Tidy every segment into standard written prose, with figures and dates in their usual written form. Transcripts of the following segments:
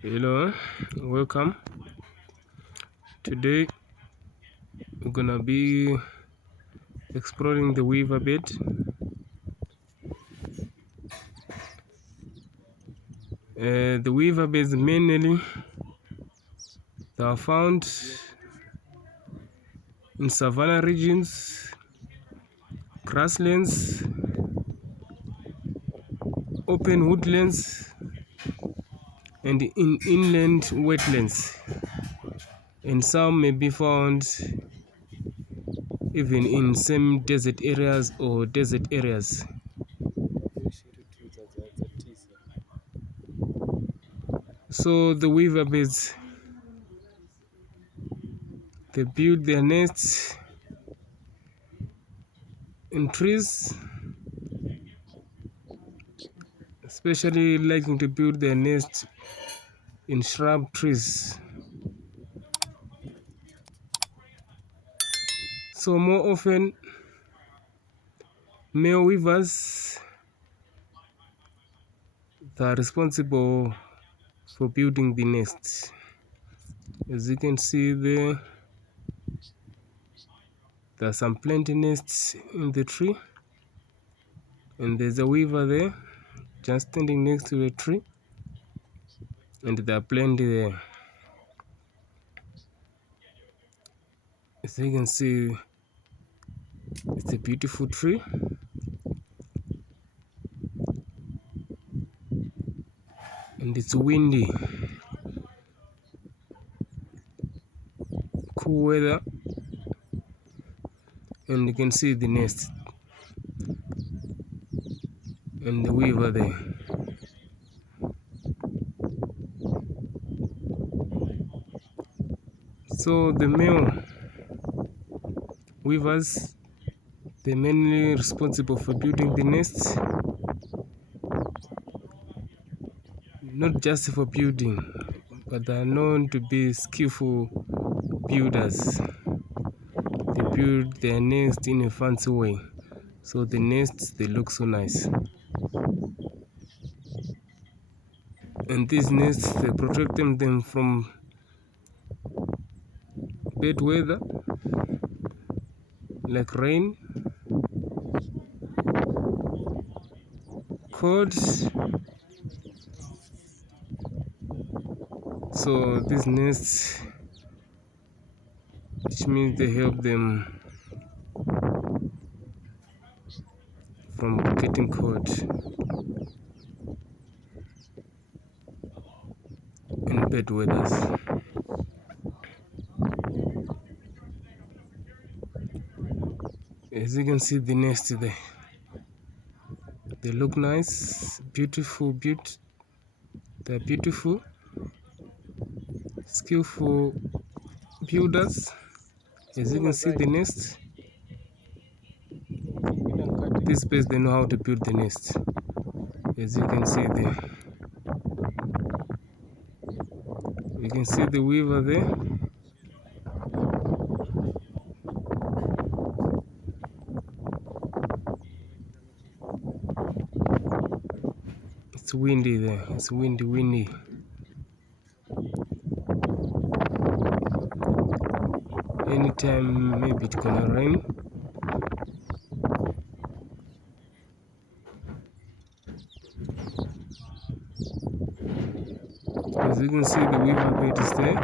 Hello, welcome. Today we're gonna be exploring the weaver bed. The weaver beds mainly they are found in savanna regions, grasslands, open woodlands, and in inland wetlands. And some may be found even in semi-desert areas or desert areas. So the weaver beds they build their nests in trees, especially liking to build their nests in shrub trees. So more often male weavers are responsible for building the nest. As you can see there are some plenty nests in the tree, and there's a weaver there just standing next to a tree, and there are plenty there. As you can see, it's a beautiful tree, and it's windy, cool weather, and you can see the nest and the weaver there. So the male weavers, they're mainly responsible for building the nests, not just for building, but they are known to be skillful builders. They build their nest in a fancy way, so the nests they look so nice. And these nests they protect them from bad weather like rain, cold. So these nests, which means they help them from getting cold in bad weathers. As you can see the nest there, they look nice, beautiful, they're beautiful, skillful builders. As you can see the nest, these birds they know how to build the nest. As you can see there, you can see the weaver there. It's windy there, it's windy. Anytime maybe it's gonna rain. As you can see the weaver bed is there.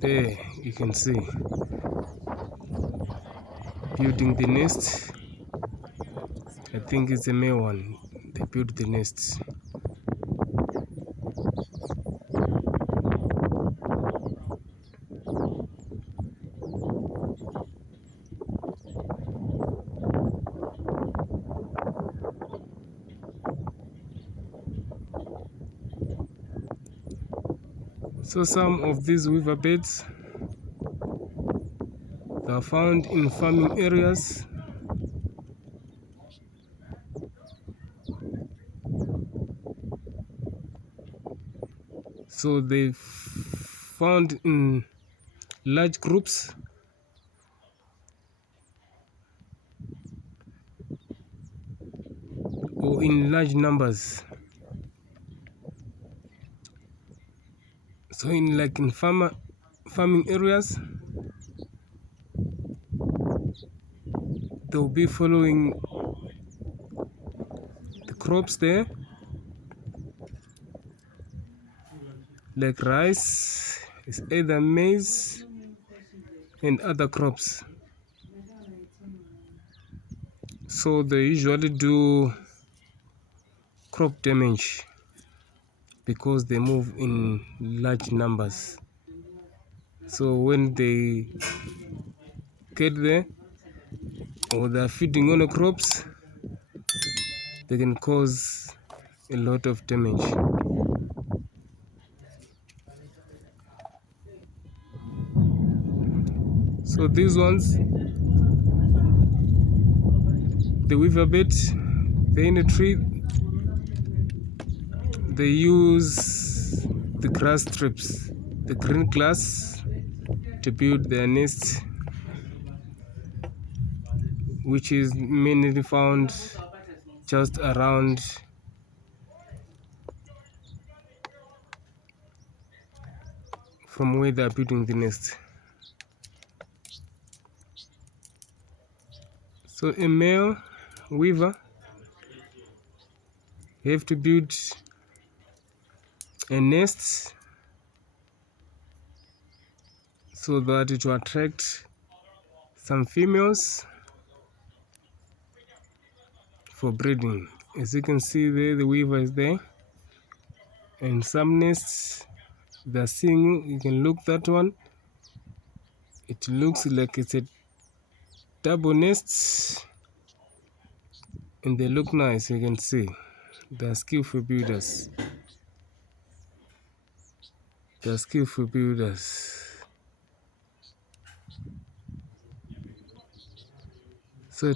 There you can see building the nest. I think it's a male one. They built the nests. So some of these weaver beds are found in farming areas. So they found in large groups. or in large numbers. So in farming areas, they'll be following the crops there, like rice, is either maize and other crops. So they usually do crop damage because they move in large numbers. So when they get there or they're feeding on the crops, they can cause a lot of damage. So these ones, the weaver bait, they're in a tree. They use the grass strips, the green grass, to build their nest, which is mainly found just around from where they are building the nest. So a male weaver have to build a nest so that it will attract some females for breeding. As you can see there, the weaver is there, and some nests they're seeing, you can look that one, it looks like it's a double nest, and they look nice. You can see they're skillful builders. They're skillful builders. So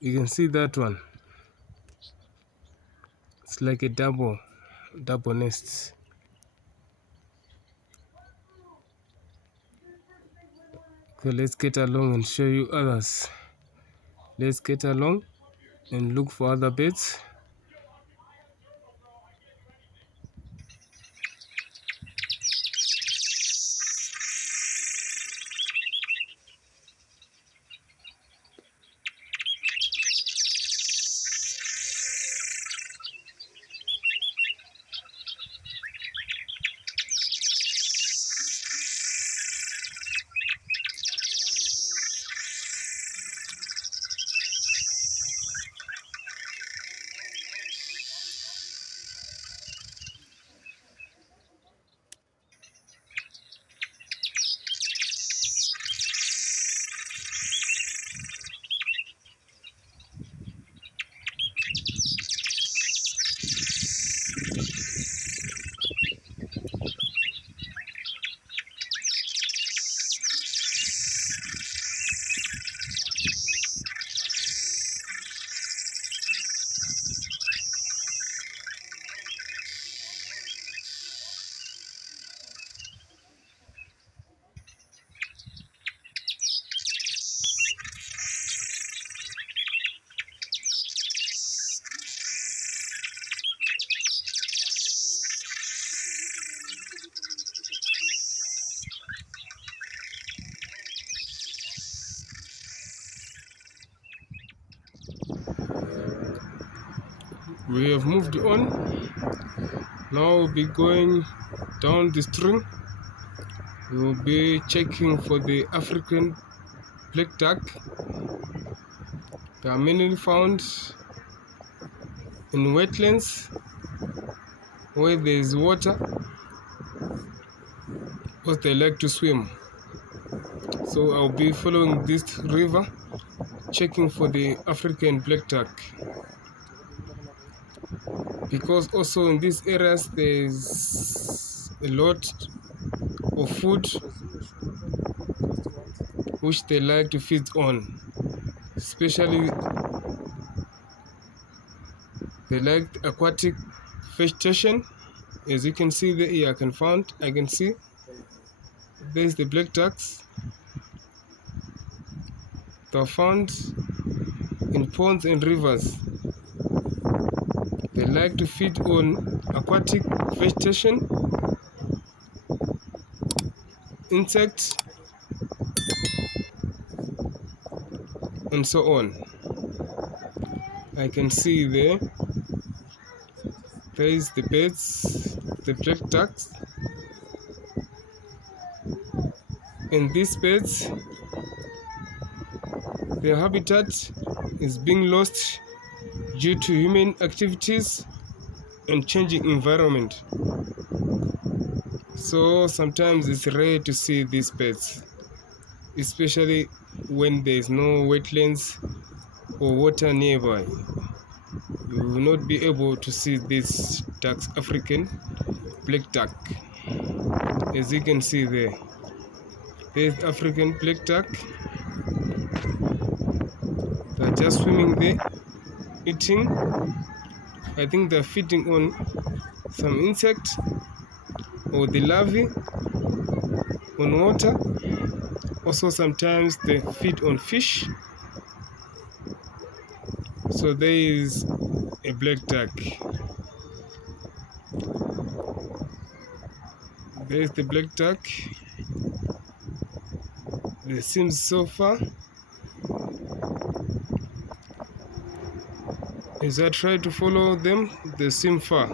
you can see that one, it's like a double nest. So let's get along and show you others. Let's get along and look for other beds. We have moved on. Now we'll be going down the stream. We will be checking for the African black duck. They are mainly found in wetlands where there is water, because they like to swim. So I'll be following this river, checking for the African black duck. Because also in these areas there's a lot of food which they like to feed on, especially they like aquatic vegetation. As you can see there, here I can see there's the black ducks. They're found in ponds and rivers. They like to feed on aquatic vegetation, insects, and so on. I can see there is the birds, the black ducks, and these birds, their habitat is being lost due to human activities and changing environment. So sometimes it's rare to see these birds, especially when there is no wetlands or water nearby. You will not be able to see this ducks, African black duck. As you can see there, there's African black duck. They're just swimming there, eating. I think they're feeding on some insect or the larvae on water. Also sometimes they feed on fish. So there is a black duck. There's the black duck. They seem so far. As I try to follow them, they seem far.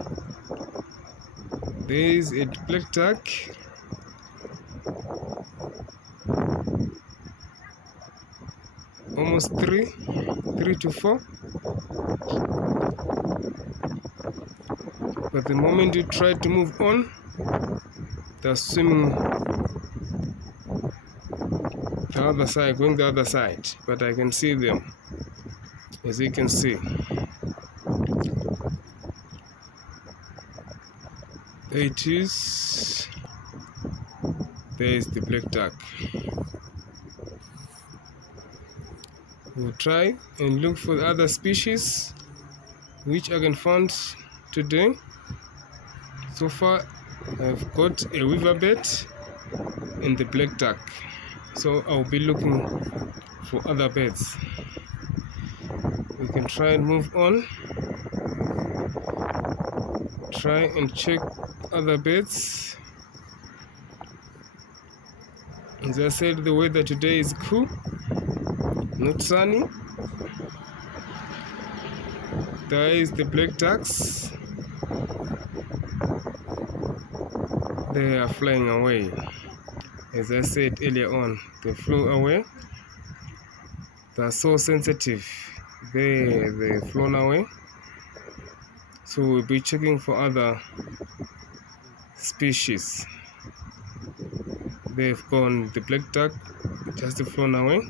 There is a black duck. Almost three to four. But the moment you try to move on, they're swimming the other side, going the other side. But I can see them, as you can see. There it is. There is the black duck. We'll try and look for the other species which I can find today. So far, I've got a weaverbird and the black duck. So I'll be looking for other birds. We can try and move on. Try and check other birds. As I said, the weather today is cool, not sunny. There is the black ducks. They are flying away. As I said earlier on, they flew away. They are so sensitive. They've flown away. So we'll be checking for other species. They've gone. The black duck just flown away.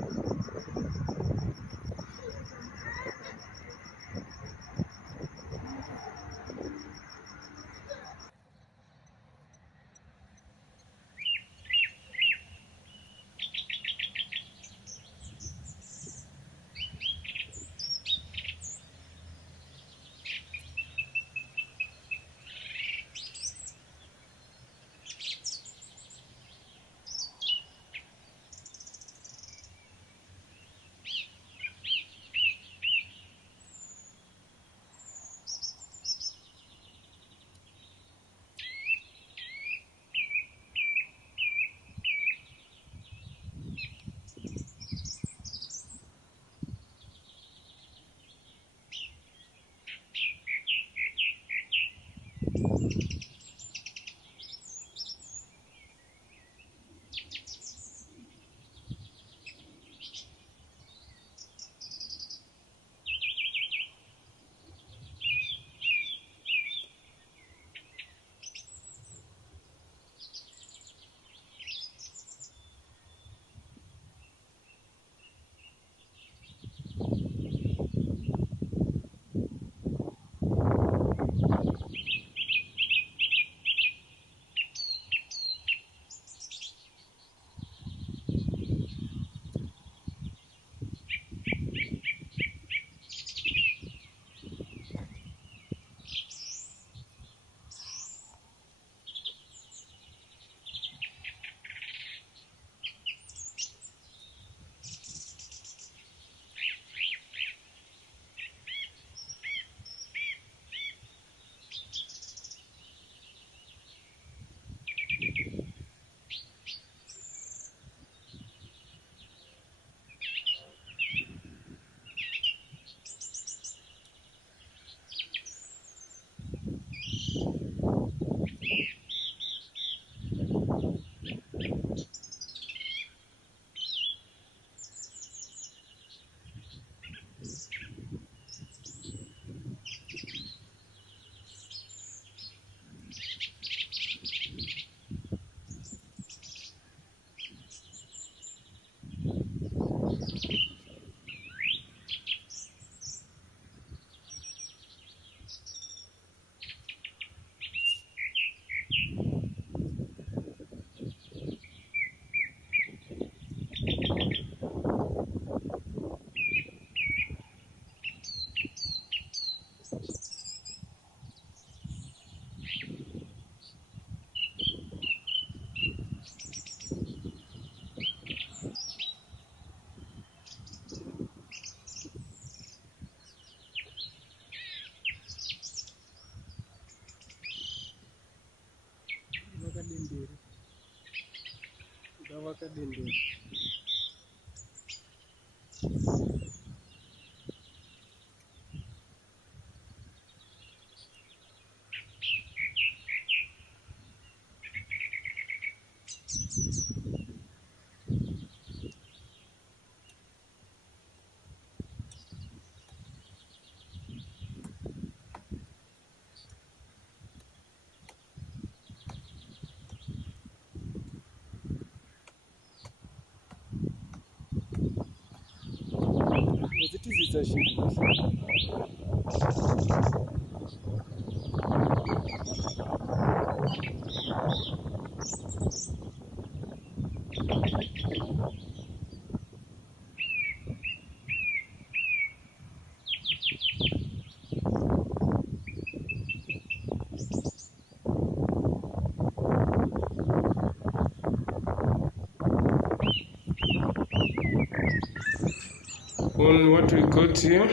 On what we got here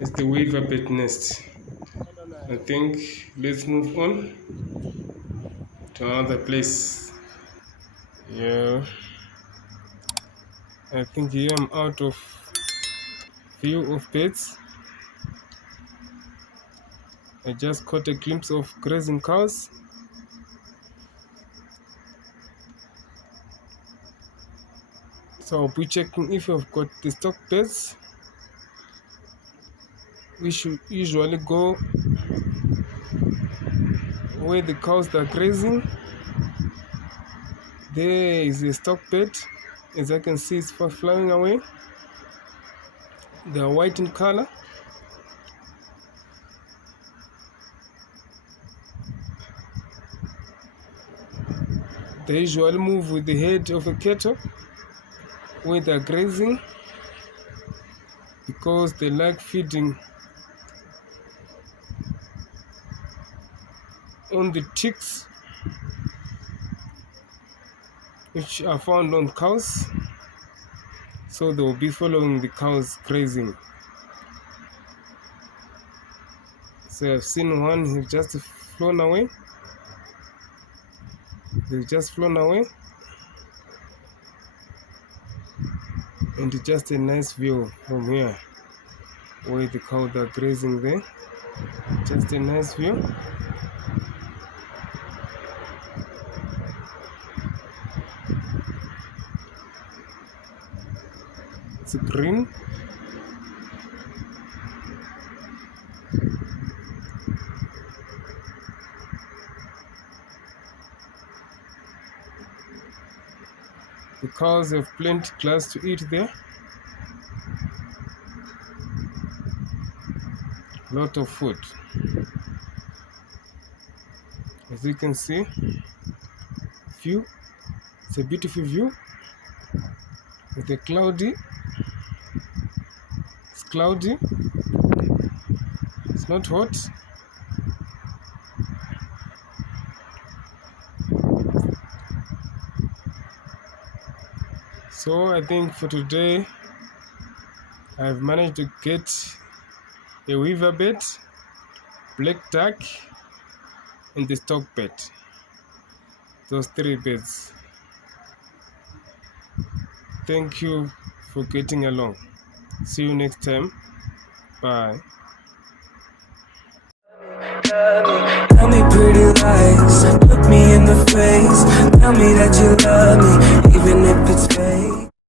is the weaver bed nest. I think let's move on to another place. Yeah, I think here I'm out of view of beds. I just caught a glimpse of grazing cows. So I'll be checking if I've got the stock beds. We should usually go where the cows are grazing. There is a stock bed. As I can see, it's flying away. They are white in color. They usually move with the head of a cattle where they are grazing because they like feeding on the ticks which are found on cows, so they will be following the cows grazing. So I've seen one who just flown away. They've just flown away, and it's just a nice view from here where the cows are grazing there. Just a nice view. It's green. The cows have plenty grass to eat there. Lot of food. As you can see, view. It's a beautiful view with a cloudy. It's cloudy. It's not hot. So I think for today I've managed to get a weaver bed, black duck, and the stock bed. Those 3 beds. Thank you for getting along. See you next time. Bye. Tell me pretty lies, look me in the face. Tell me that you love me, even if it's fake.